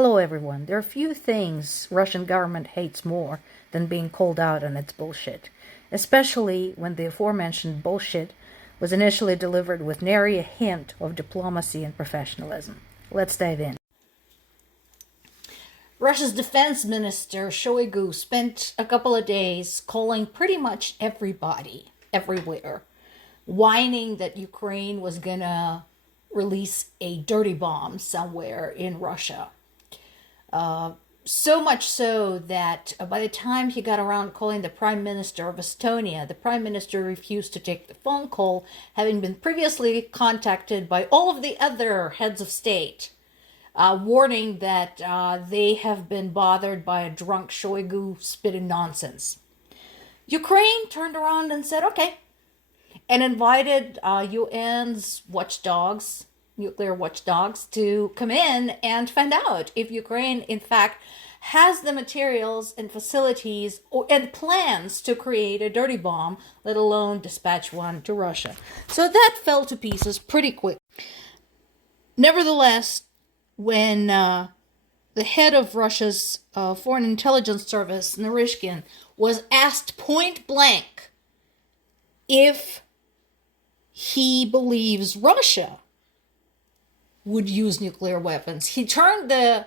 Hello everyone. There are few things Russian government hates more than being called out on its bullshit, especially when the aforementioned bullshit was initially delivered with nary a hint of diplomacy and professionalism. Let's dive in. Russia's defense minister Shoigu spent a couple of days calling pretty much everybody, everywhere, whining that Ukraine was gonna release a dirty bomb somewhere in Russia. So much so that by the time he got around calling the Prime Minister of Estonia, the Prime Minister refused to take the phone call, having been previously contacted by all of the other heads of state, warning that they have been bothered by a drunk Shoigu spitting nonsense. Ukraine turned around and said, okay, and invited UN's watchdogs, nuclear watchdogs, to come in and find out if Ukraine, in fact, has the materials and facilities and plans to create a dirty bomb, let alone dispatch one to Russia. So that fell to pieces pretty quick. Nevertheless, when the head of Russia's Foreign Intelligence Service, Narishkin, was asked point blank if he believes Russia would use nuclear weapons, he turned the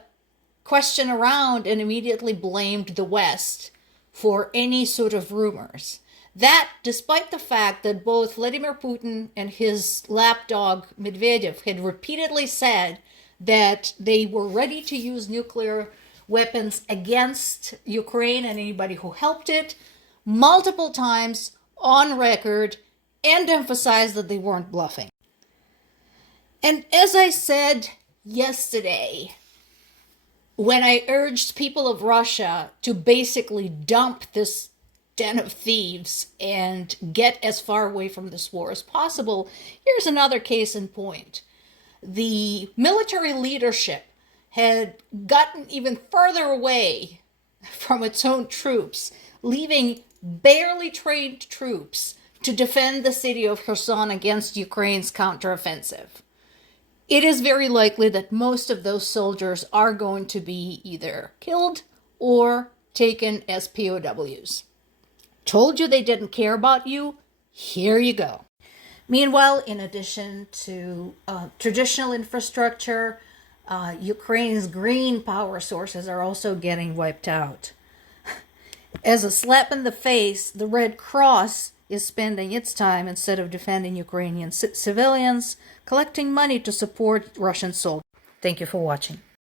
question around and immediately blamed the West for any sort of rumors. That, despite the fact that both Vladimir Putin and his lapdog Medvedev had repeatedly said that they were ready to use nuclear weapons against Ukraine and anybody who helped it, multiple times on record, and emphasized that they weren't bluffing. And as I said yesterday, when I urged people of Russia to basically dump this den of thieves and get as far away from this war as possible, here's another case in point. The military leadership had gotten even further away from its own troops, leaving barely trained troops to defend the city of Kherson against Ukraine's counteroffensive. It is very likely that most of those soldiers are going to be either killed or taken as POWs. Told you they didn't care about you? Here you go. Meanwhile, in addition to traditional infrastructure, Ukraine's green power sources are also getting wiped out. As a slap in the face, the Red Cross is spending its time, instead of defending Ukrainian civilians, collecting money to support Russian soldiers. Thank you for watching.